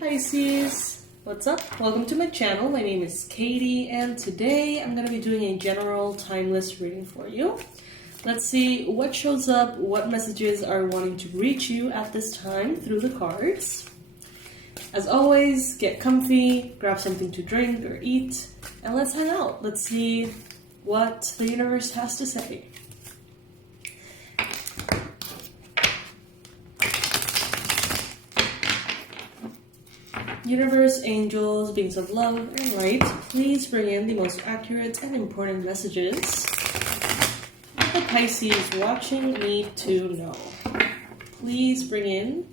Pisces, what's up? Welcome to my channel. My name is Katie and today I'm going to be doing a general timeless reading for you. Let's see what shows up, what messages are wanting to reach you at this time through the cards. As always, get comfy, grab something to drink or eat, and let's hang out. Let's see what the universe has to say. Universe, angels, beings of love, and light, please bring in the most accurate and important messages that the Pisces watching need to know. Please bring in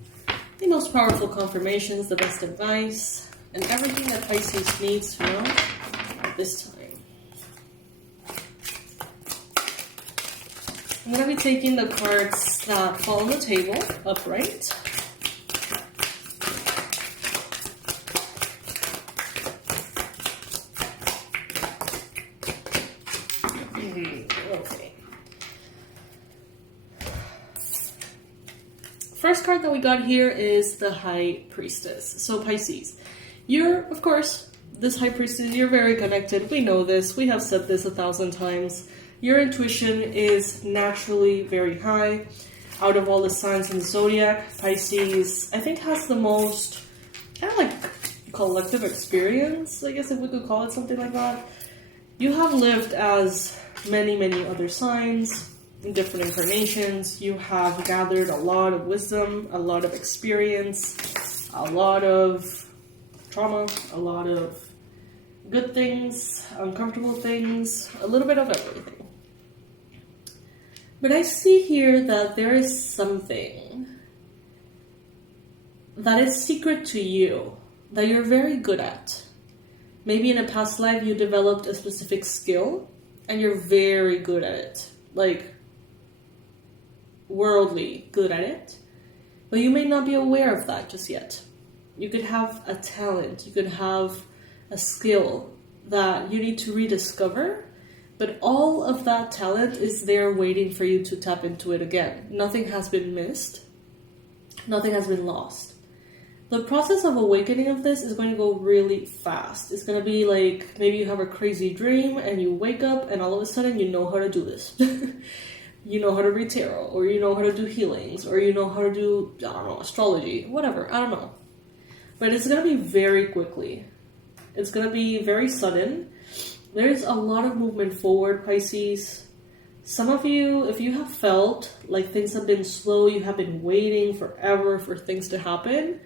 the most powerful confirmations, the best advice, and everything that Pisces needs to know at this time. I'm going to be taking the cards that fall on the table upright. Okay. First card that we got here is the High Priestess. So Pisces, you're, of course, this High Priestess, you're very connected. We know this. We have said this 1,000 times. Your intuition is naturally very high. Out of all the signs in the zodiac, Pisces, I think, has the most kind of like collective experience, I guess if we could call it something like that. You have lived as many other signs in different incarnations. You have gathered a lot of wisdom, a lot of experience, a lot of trauma, a lot of good things, uncomfortable things, a little bit of everything. But I see here that there is something that is secret to you that you're very good at. Maybe in a past life you developed a specific skill and you're very good at it, like worldly good at it, but you may not be aware of that just yet. You could have a talent, you could have a skill that you need to rediscover, but all of that talent is there waiting for you to tap into it again. Nothing has been missed, nothing has been lost. The process of awakening of this is going to go really fast. It's going to be like, maybe you have a crazy dream and you wake up and all of a sudden you know how to do this. You know how to read tarot, or you know how to do healings, or you know how to do, I don't know, astrology, whatever, I don't know. But it's going to be very quickly. It's going to be very sudden. There's a lot of movement forward, Pisces. Some of you, if you have felt like things have been slow, you have been waiting forever for things to happen,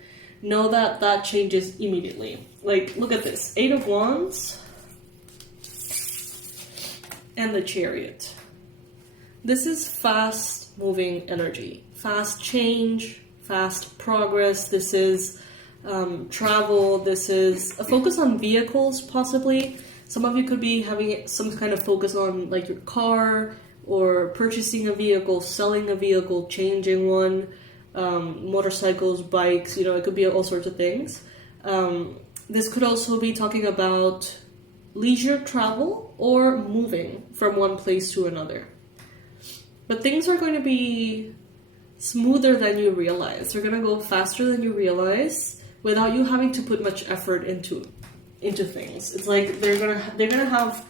know that that changes immediately. Like, look at this. 8 of Wands and the Chariot. This is fast-moving energy. Fast change, fast progress. This is travel. This is a focus on vehicles, possibly. Some of you could be having some kind of focus on, like, your car, or purchasing a vehicle, selling a vehicle, changing one. Motorcycles, bikes, you know, it could be all sorts of things. This could also be talking about leisure travel or moving from one place to another. But things are going to be smoother than you realize. They're going to go faster than you realize without you having to put much effort into things. It's like they're gonna have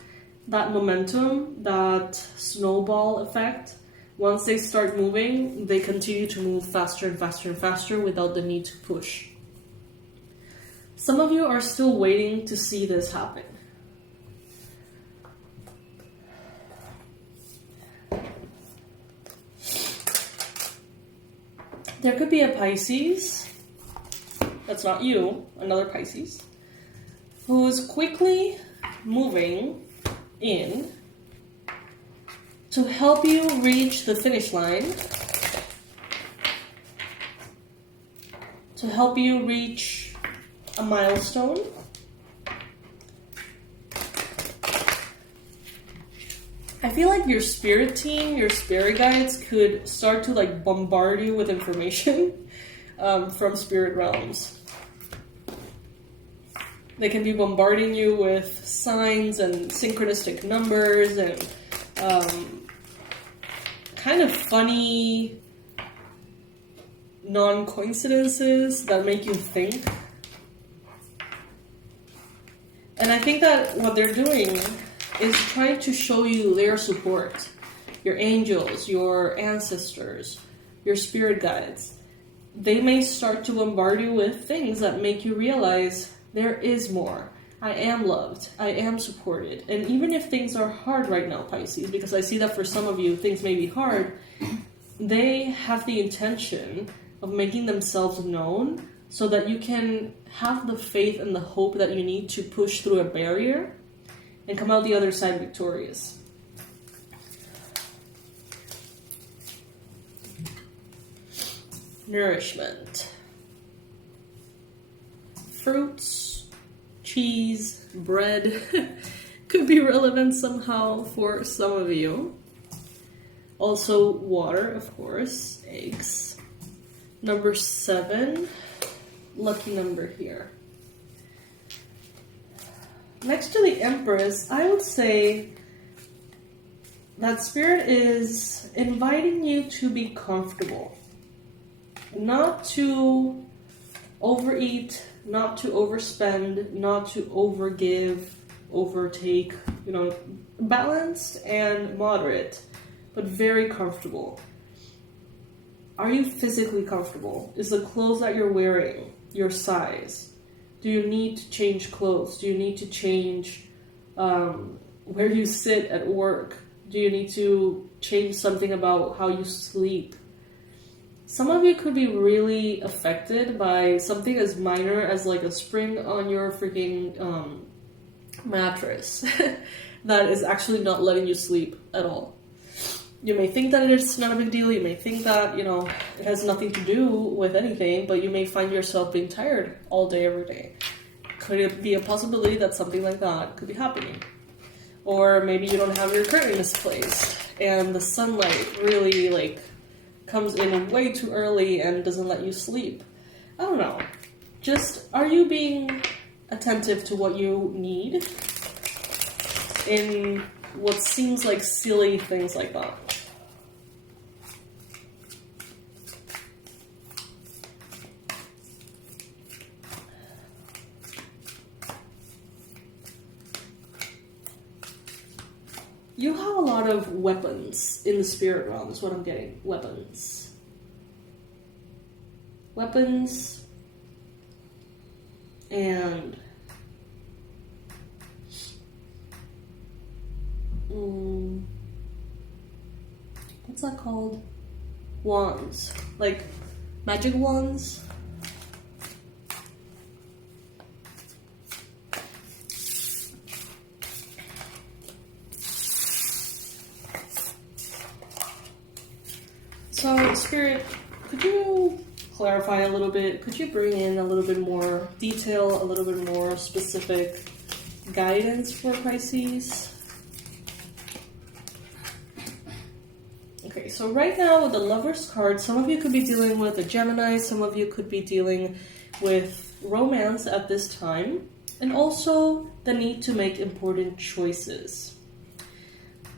that momentum, that snowball effect. Once they start moving, they continue to move faster and faster and faster without the need to push. Some of you are still waiting to see this happen. There could be a Pisces, that's not you, another Pisces, who is quickly moving in to help you reach the finish line, to help you reach a milestone. I feel like your spirit team, your spirit guides could start to like bombard you with information from spirit realms. They can be bombarding you with signs and synchronistic numbers and kind of funny non-coincidences that make you think And I think that what they're doing is trying to show you their support. Your angels, your ancestors, your spirit guides. They may start to bombard you with things that make you realize there is more. I am loved. I am supported. And even if things are hard right now, Pisces, because I see that for some of you, things may be hard, they have the intention of making themselves known so that you can have the faith and the hope that you need to push through a barrier and come out the other side victorious. Nourishment. Fruits, cheese, bread could be relevant somehow for some of you. Also water, of course, eggs. Number 7, lucky number here. Next to the Empress, I would say that Spirit is inviting you to be comfortable. Not to overeat, not to overspend, not to overgive, overtake, balanced and moderate, but very comfortable. Are you physically comfortable? Is the clothes that you're wearing your size? Do you need to change clothes? Do you need to change where you sit at work? Do you need to change something about how you sleep? Some of you could be really affected by something as minor as like a spring on your freaking mattress that is actually not letting you sleep at all. You may think that it's not a big deal. You may think that, it has nothing to do with anything, but you may find yourself being tired all day, every day. Could it be a possibility that something like that could be happening? Or maybe you don't have your curtain misplaced and the sunlight really comes in way too early and doesn't let you sleep. I don't know. Just, are you being attentive to what you need in what seems like silly things like that? You have a lot of weapons in the spirit realm, is what I'm getting. Weapons. Weapons. And what's that called? Wands. Like magic wands. So, Spirit, could you clarify a little bit? Could you bring in a little bit more detail, a little bit more specific guidance for Pisces? Okay, so right now with the Lover's card, some of you could be dealing with a Gemini, some of you could be dealing with romance at this time, and also the need to make important choices.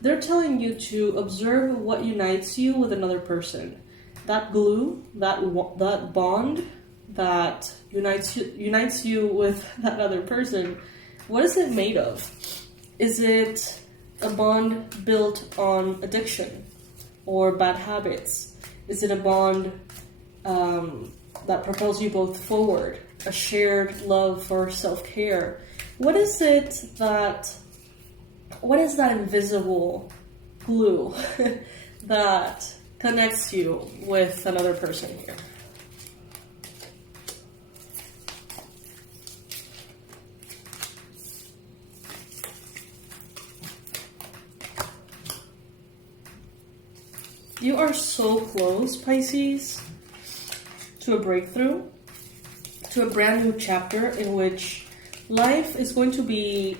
They're telling you to observe what unites you with another person. That glue, that bond that unites you with that other person, what is it made of? Is it a bond built on addiction or bad habits? Is it a bond that propels you both forward? A shared love for self-care? What is that invisible glue that connects you with another person here? You are so close, Pisces, to a breakthrough, to a brand new chapter in which life is going to be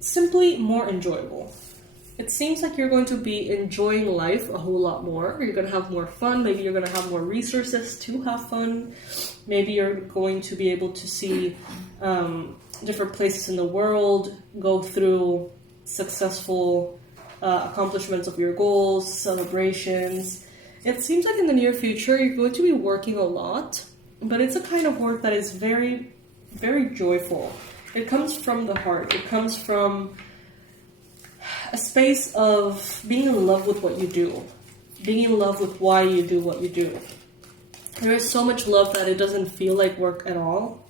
simply more enjoyable. It seems like you're going to be enjoying life a whole lot more. You're going to have more fun. Maybe you're going to have more resources to have fun. Maybe you're going to be able to see different places in the world, go through successful accomplishments of your goals, celebrations. It seems like in the near future you're going to be working a lot, but it's a kind of work that is very, very joyful. It comes from the heart. It comes from a space of being in love with what you do. Being in love with why you do what you do. There is so much love that it doesn't feel like work at all.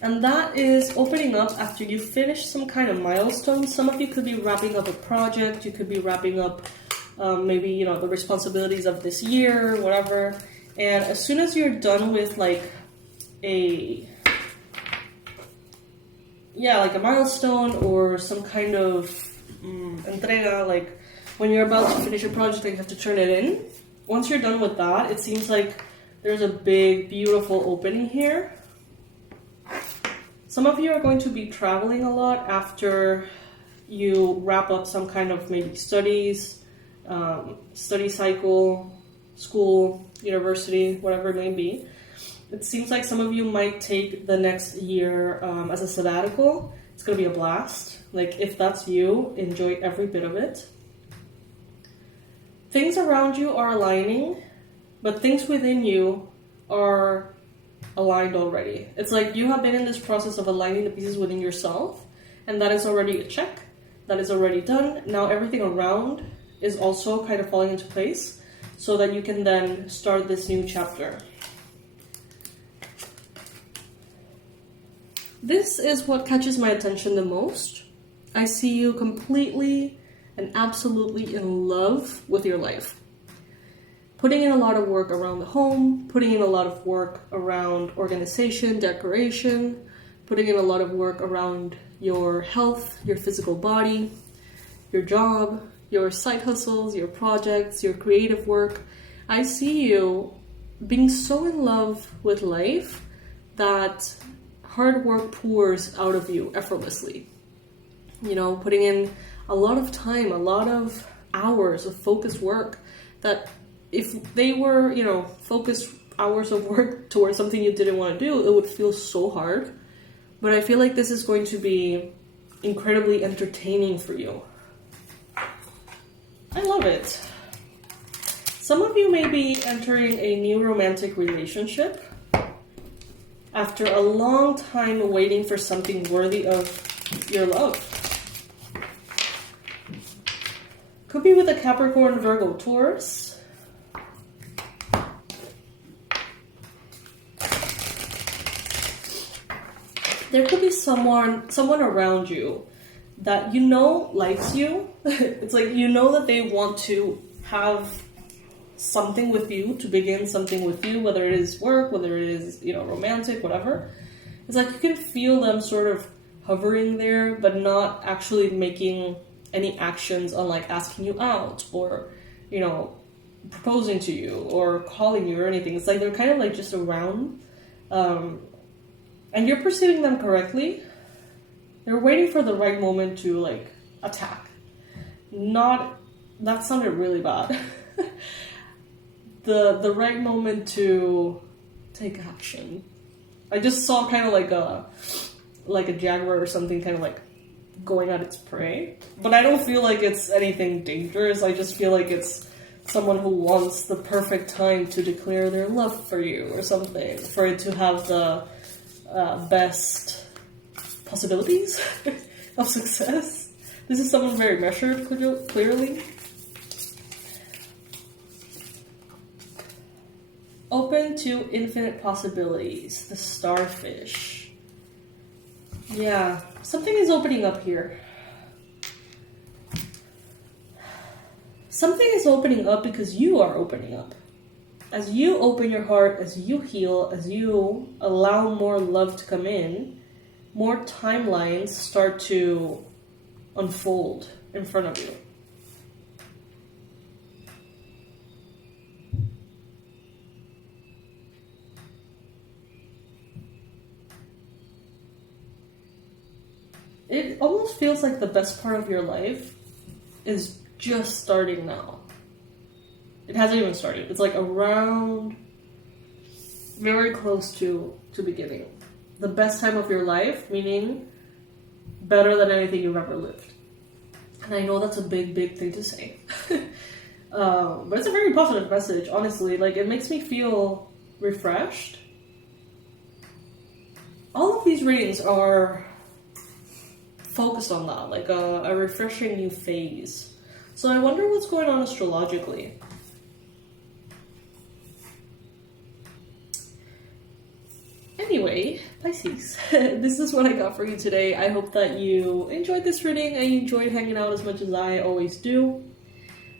And that is opening up after you finish some kind of milestone. Some of you could be wrapping up a project. You could be wrapping up maybe, you know, the responsibilities of this year, whatever. And as soon as you're done with like a milestone or some kind of entrega, like when you're about to finish a project and you have to turn it in. Once you're done with that, it seems like there's a big, beautiful opening here. Some of you are going to be traveling a lot after you wrap up some kind of maybe studies, study cycle, school, university, whatever it may be. It seems like some of you might take the next year as a sabbatical. It's going to be a blast. Like, if that's you, enjoy every bit of it. Things around you are aligning, but things within you are aligned already. It's like you have been in this process of aligning the pieces within yourself, and that is already a check. That is already done. Now everything around is also kind of falling into place so that you can then start this new chapter. This is what catches my attention the most. I see you completely and absolutely in love with your life. Putting in a lot of work around the home, putting in a lot of work around organization, decoration, putting in a lot of work around your health, your physical body, your job, your side hustles, your projects, your creative work. I see you being so in love with life that hard work pours out of you effortlessly. You know, putting in a lot of time, a lot of hours of focused work that if they were, you know, focused hours of work towards something you didn't want to do, it would feel so hard. But I feel like this is going to be incredibly entertaining for you. I love it. Some of you may be entering a new romantic relationship after a long time waiting for something worthy of your love. Could be with a Capricorn, Virgo, Taurus. There could be someone around you that you know likes you. It's like you know that they want to have something with you, to begin something with you, whether it is work, whether it is, you know, romantic, whatever. It's like you can feel them sort of hovering there, but not actually making any actions on like asking you out or, you know, proposing to you or calling you or anything. It's like they're kind of like just around. And you're perceiving them correctly. They're waiting for the right moment to like attack. That sounded really bad. The right moment to take action. I just saw kind of like a jaguar or something kind of like going at its prey. But I don't feel like it's anything dangerous. I just feel like it's someone who wants the perfect time to declare their love for you or something. For it to have the best possibilities of success. This is someone very measured, clearly. Open to infinite possibilities. The starfish. Yeah, something is opening up here. Something is opening up because you are opening up. As you open your heart, as you heal, as you allow more love to come in, more timelines start to unfold in front of you. It almost feels like the best part of your life is just starting now. It hasn't even started. It's like around, very close to beginning. The best time of your life, meaning better than anything you've ever lived. And I know that's a big, big thing to say. But it's a very positive message, honestly. Like, it makes me feel refreshed. All of these readings are focused on that, like a refreshing new phase. So I wonder what's going on astrologically. Anyway, Pisces, this is what I got for you today. I hope that you enjoyed this reading and you enjoyed hanging out as much as I always do.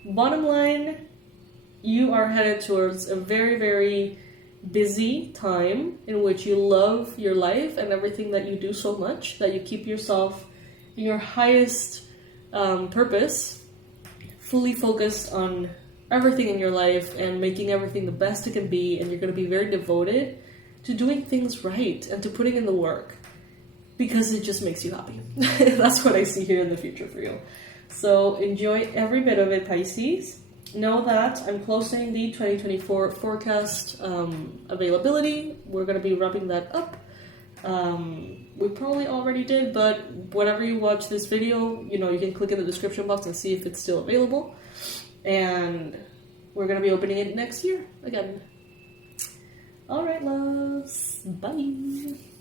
Bottom line, you are headed towards a very, very busy time in which you love your life and everything that you do so much that you keep yourself in your highest purpose, fully focused on everything in your life and making everything the best it can be, and you're going to be very devoted to doing things right and to putting in the work because it just makes you happy. That's what I see here in the future for you. So enjoy every bit of it, Pisces. Know that I'm closing the 2024 forecast availability. We're going to be wrapping that up. We probably already did, but whenever you watch this video, you know, you can click in the description box and see if it's still available. And we're going to be opening it next year again. Alright, loves. Bye.